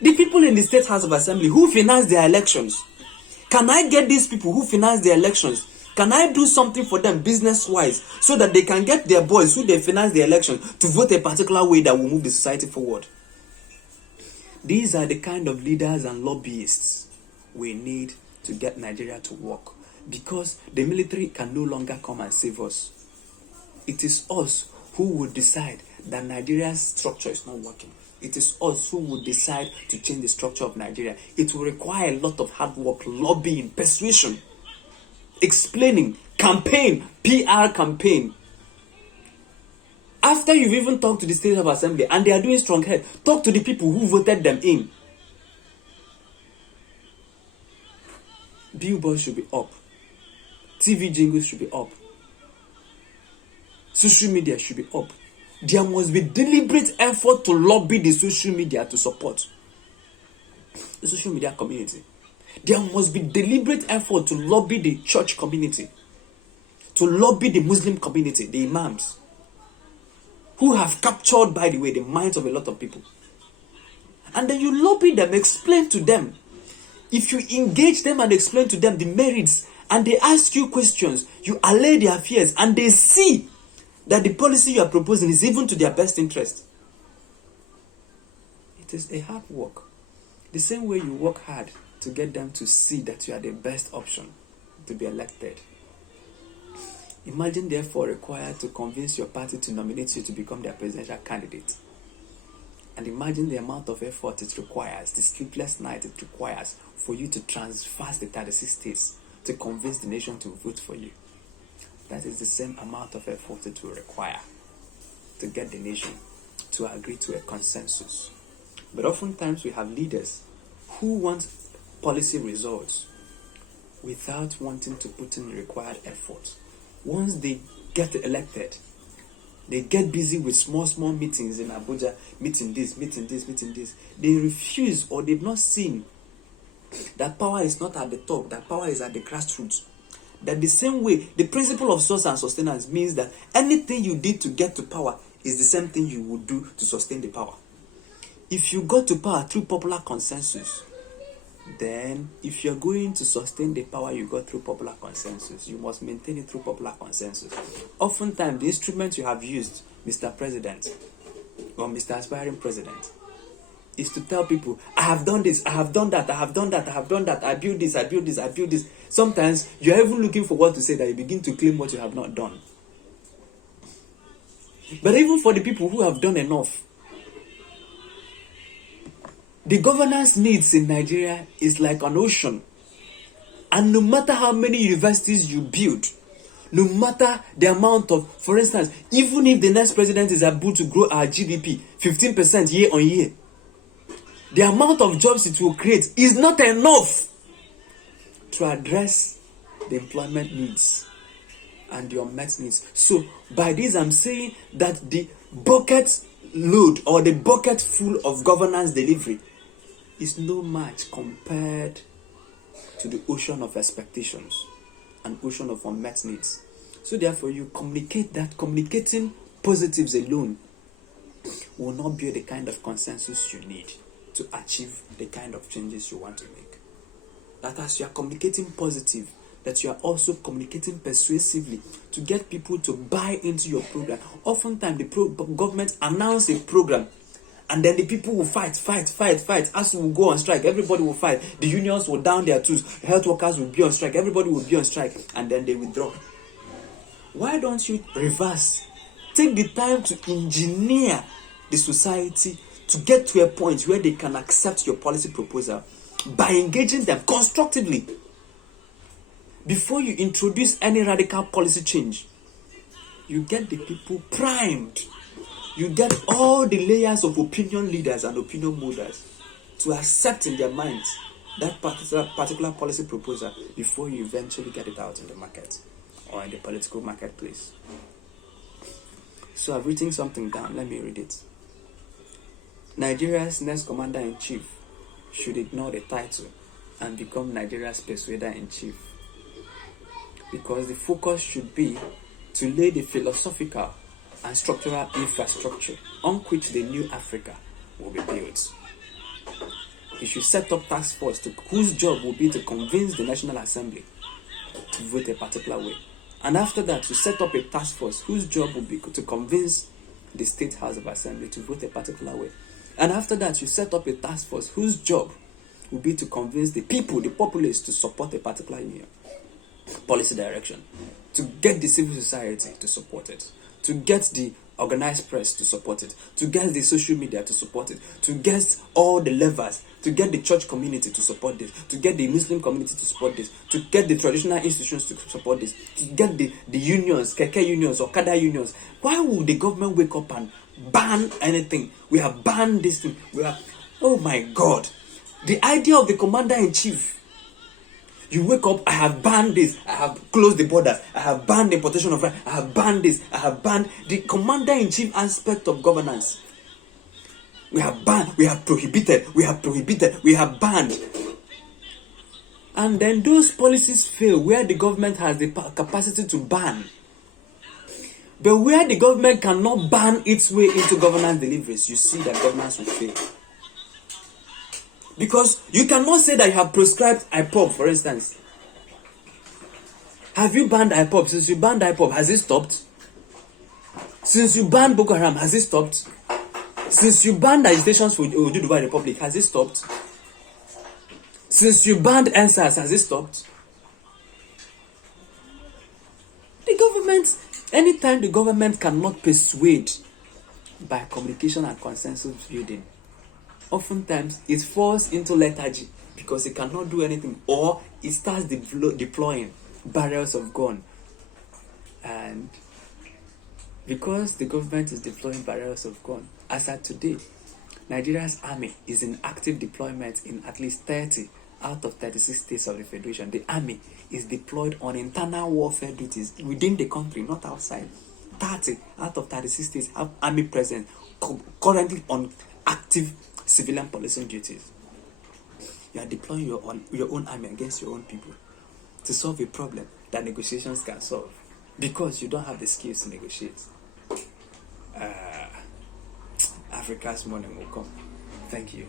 The people in the State House of Assembly, who finance their elections? Can I get these people who finance their elections? Can I do something for them business-wise so that they can get their boys who they finance the election to vote a particular way that will move the society forward? These are the kind of leaders and lobbyists we need to get Nigeria to work, because the military can no longer come and save us. It is us who will decide that Nigeria's structure is not working. It is us who will decide to change the structure of Nigeria. It will require a lot of hard work, lobbying, persuasion, explaining, campaign, PR campaign. After you've even talked to the State of Assembly and they are doing strong head, talk to the people who voted them in. Billboards should be up. TV jingles should be up. Social media should be up. There must be deliberate effort to lobby the social media to support the social media community. There must be deliberate effort to lobby the church community, to lobby the Muslim community, the imams, who have captured, by the way, the minds of a lot of people. And then you lobby them, explain to them. If you engage them and explain to them the merits, and they ask you questions, you allay their fears, and they see that the policy you are proposing is even to their best interest. It is a hard work. The same way you work hard to get them to see that you are the best option to be elected. Imagine, therefore, required to convince your party to nominate you to become their presidential candidate. And imagine the amount of effort it requires, the sleepless night it requires for you to transverse the 36 states to convince the nation to vote for you. That is the same amount of effort it will require to get the nation to agree to a consensus. But oftentimes we have leaders who want policy results without wanting to put in the required effort. Once they get elected, they get busy with small meetings in Abuja, meeting this. They refuse, or they've not seen that power is not at the top, that power is at the grassroots. That the same way, the principle of source and sustenance means that anything you did to get to power is the same thing you would do to sustain the power. If you got to power through popular consensus, then if you're going to sustain the power you got through popular consensus, you must maintain it through popular consensus. Oftentimes, the instrument you have used, Mr. President, or Mr. Aspiring President, is to tell people, I have done this, I have done that, I have done that, I have done that, I built this, I built this, I built this. Sometimes, you're even looking for what to say that you begin to claim what you have not done. But even for the people who have done enough, the governance needs in Nigeria is like an ocean. And no matter how many universities you build, no matter the amount of, for instance, even if the next president is able to grow our GDP 15% year on year, the amount of jobs it will create is not enough to address the employment needs and the unmet needs. So, by this I'm saying that the bucket load or the bucket full of governance delivery is no match compared to the ocean of expectations and ocean of unmet needs. So therefore, you communicate that. Communicating positives alone will not be the kind of consensus you need to achieve the kind of changes you want to make. That as you are communicating positive, that you are also communicating persuasively to get people to buy into your program. Oftentimes, the government announce a program, and then the people will fight. As we will go on strike, everybody will fight. The unions will down their tools. Health workers will be on strike. Everybody will be on strike. And then they withdraw. Why don't you reverse? Take the time to engineer the society to get to a point where they can accept your policy proposal by engaging them constructively. Before you introduce any radical policy change, you get the people primed. You get all the layers of opinion leaders and opinion molders to accept in their minds that particular policy proposal before you eventually get it out in the market or in the political marketplace. So I've written something down. Let me read it. Nigeria's next commander-in-chief should ignore the title and become Nigeria's Persuader-in-chief, because the focus should be to lay the philosophical and structural infrastructure on which the new Africa will be built. He should set up task force whose job will be to convince the National Assembly to vote a particular way. And after that, to set up a task force whose job will be to convince the State House of Assembly to vote a particular way. And after that, you set up a task force whose job will be to convince the people, the populace, to support a particular policy direction, to get the civil society to support it, to get the organized press to support it, to get the social media to support it, to get all the levers, to get the church community to support this, to get the Muslim community to support this, to get the traditional institutions to support this, to get the unions, keke unions or kada unions. Why would the government wake up and ban anything? We have banned this thing. Oh my God. The idea of the commander-in-chief. You wake up, I have banned this, I have closed the borders, I have banned the importation of rice, I have banned this, I have banned the commander-in-chief aspect of governance. We have banned, we have prohibited, we have banned. And then those policies fail where the government has the capacity to ban. But where the government cannot ban its way into governance deliveries, you see that governance will fail. Because you cannot say that you have prescribed IPOB, for instance. Have you banned IPOB? Since you banned IPOB, has it stopped? Since you banned Boko Haram, has it stopped? Since you banned agitations for Oduduwa Republic, has it stopped? Since you banned NSAS, has it stopped? The government, anytime the government cannot persuade by communication and consensus building, oftentimes it falls into lethargy because it cannot do anything, or it starts deploying barrels of gun. And because the government is deploying barrels of gun, as at today, Nigeria's army is in active deployment in at least 30 out of 36 states of the Federation. The army is deployed on internal warfare duties within the country, not outside. 30 out of 36 states have army present currently on active civilian policing duties. You are deploying your own army against your own people to solve a problem that negotiations can solve, because you don't have the skills to negotiate. Africa's morning will come. Thank you.